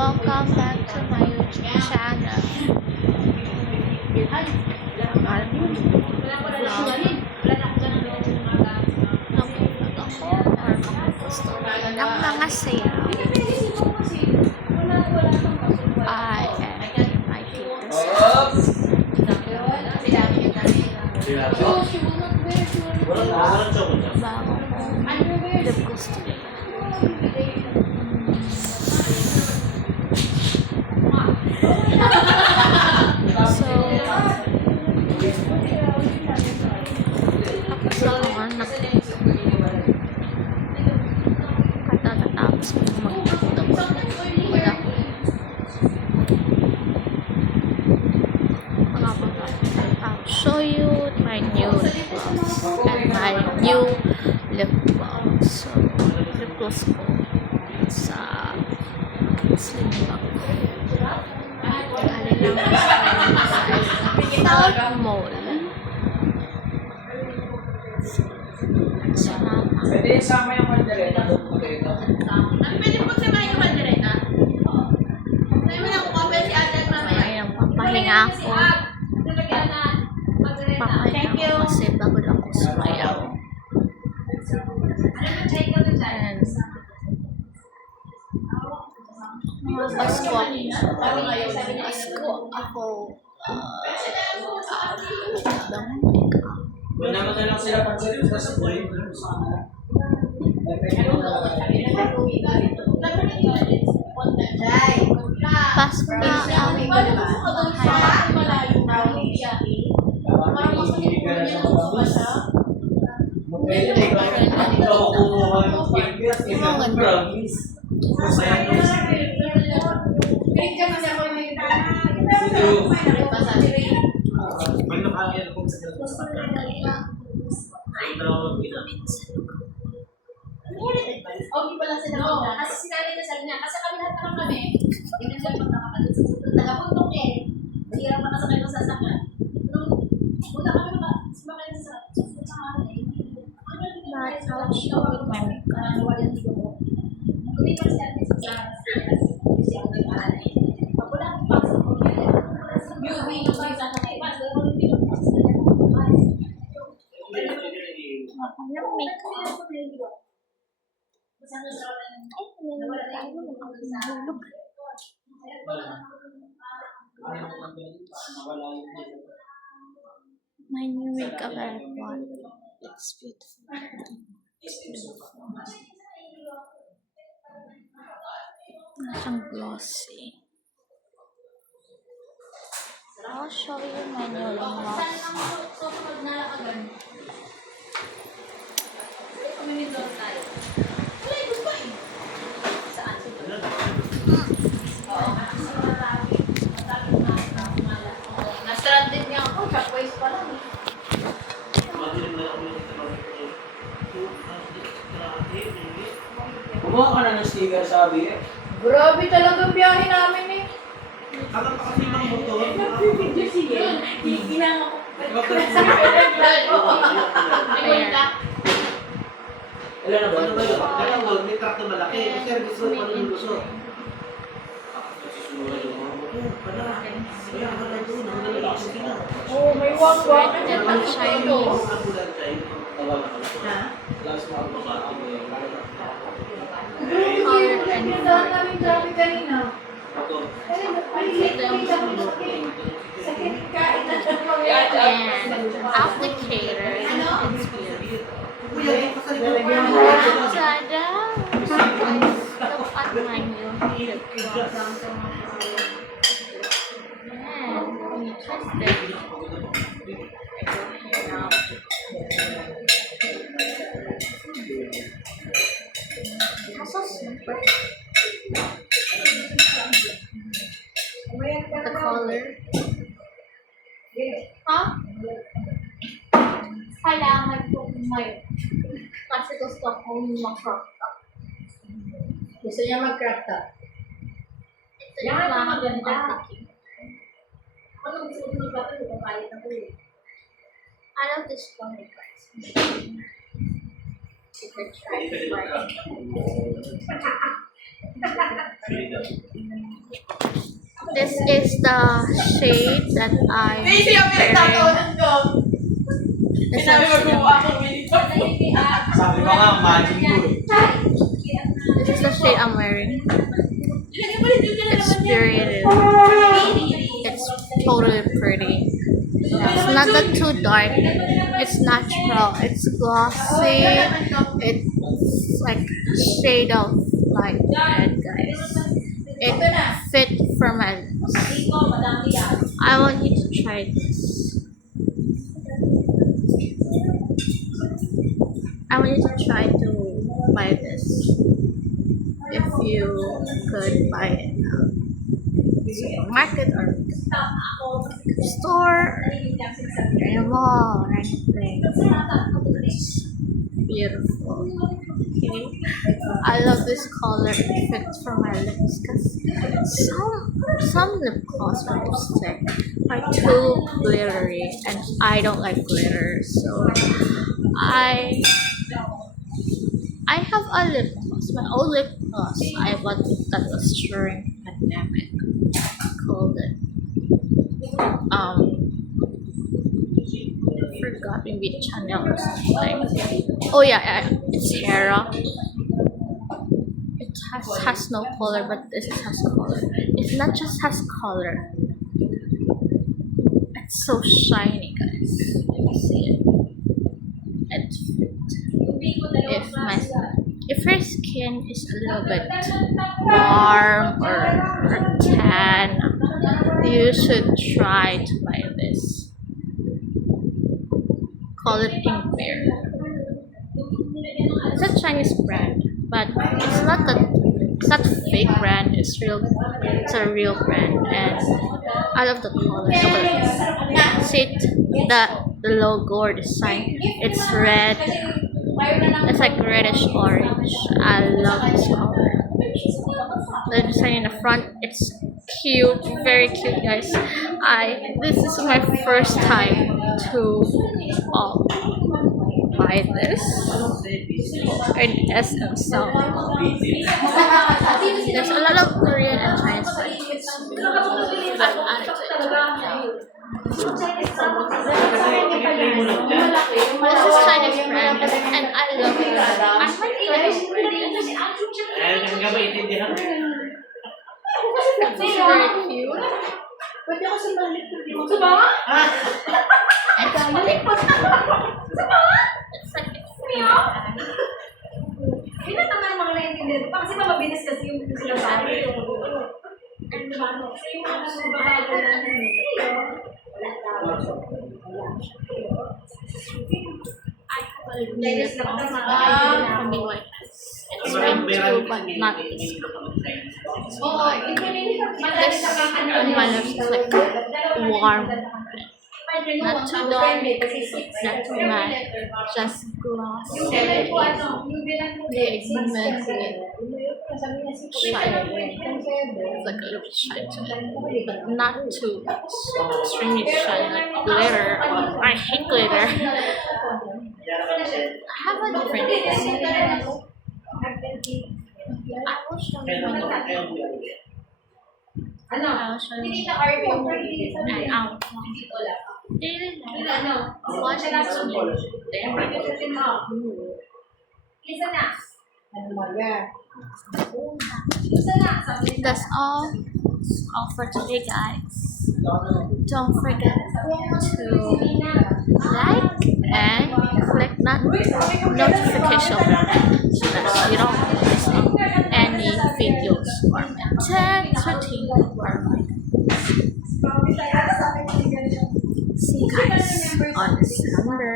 welcome back to my YouTube channel. Nakupag ako or gusto ng mga sayaw. I am my bago kong lip gusto. Tapos ako anak katatapos ko mag-tiktok. Wala ko. I'll show you my new lip gloss and my new lip gloss. So, lip gloss ko sa slim bag ko. Galing lang sa South Mall. Pwede isama yung kaldereta doon po dito. Pwede po samahin yung kaldereta? Sabi mo na kung kapag si Adam mamaya. Ayan, papahinga ako. Papahinga ako kasi bago lang ako sumayaw. And Pasko ako Doon naman na lang sila pag-serve sa buhay. Pasko na ang Okay pala sila muna. Kasi sinabi na sa niya. Kasi kami lahat naman kami. Hindi na sila magkakapatid sa susunod. Tagapuntok eh. Mahirap pa kasakay ng sasakyan. Punta kami sumakay ng susunod sa akin eh. I'll show you my makeup. Kami pa siya sa siya ang nag-aaral eh. Pag wala akong pasok ko yung yung sa sasakay. Mas doon kami pinapasok sa Walang makeup. My new makeup I bought. It's beautiful. It's beautiful. Siyang glossy. I'll show you my new gloss. Na-stranded niya ako, shopways pa lang. Kumuha ka na ng sticker sabi eh. Grabe talaga biyahe namin eh. Alam pa kasi ng motor. Nag-video siya. Ginang ako. Ilan na ba? Ano ba yun? Kaya mo, may truck na malaki. May service road pa rin lusot. Oh, may wag-wag. Ang shiny. Ha? Color and namin grabe kanina. and applicator. It's beautiful. Tada! Look at my new lip gloss. Man, when you twist it. That's so super. The color. Huh? Kailangan ko ngayon. Kasi gusto kong mag-crop top. Gusto niya mag-crack top. Ito yung maganda. Ano gusto mo mag-crack top? Kapayat na ko eh. I love this one guys. You could try it right. This is the shade that I'm Hindi ang wearing. pinagtatawanan ko. This Sinabi is, mag-uwa akong minitor. Sabi ko nga, magic ko eh. this is the shade I'm wearing. It's spirited. It's totally pretty. It's not that too dark. It's natural. It's glossy. It's like shade of light red, guys. It fit for my lips. I want you to try this. I want you to try to buy this. If you could buy it at supermarket or store, or in a mall, or anything. It's beautiful. Okay. I love this color. It fits for my lips because some lip gloss or lipstick are too glittery, and I don't like glitter. So I have a lip gloss, my old lip gloss. I bought that was during pandemic. Called it forgot, maybe Chanel or something. Oh yeah, it's Hera. It has no color, but this has color. It not just has color. It's so shiny, guys. You can see it. If your skin is a little bit warm or tan, you should try to buy this. Call it Ink Bear. It's a Chinese brand, but it's not a fake brand. It's a real brand, and I love the color. See it, the logo or the sign. It's red. It's like reddish orange. I love this color. The design in the front, it's cute, very cute, guys. This is my first time to buy this in SM South. There's a lot of Korean and Chinese brands. I've added to it. This is Chinese brand, and I love it. I might get it. Ayan, ang gamitin din. It's very cute. Pwede ako sumalik ko. Sumama? It's like Hindi na naman mga naiintindihan ko. Kasi mabilis kasi yung sinasabi. And ano, so yung mga babago na I have a lip gloss from the White House. It's red too, but not this color. Oo, This on my lips is like warm red. Not too dark, not too matte, just glossy, pigmented, shiny. It's like a little shine to it, but not too extremely shiny like glitter. I hate glitter. I have a different one. I will show you my new ano? I will show Hindi you na RP yung my outline. dito lang. Daily Ano? Watch Siya lang this ang one. Isa na. That's all for today, guys. Don't forget to like and click that notification bell so that you don't miss any videos or my 10 routine or my see you guys on December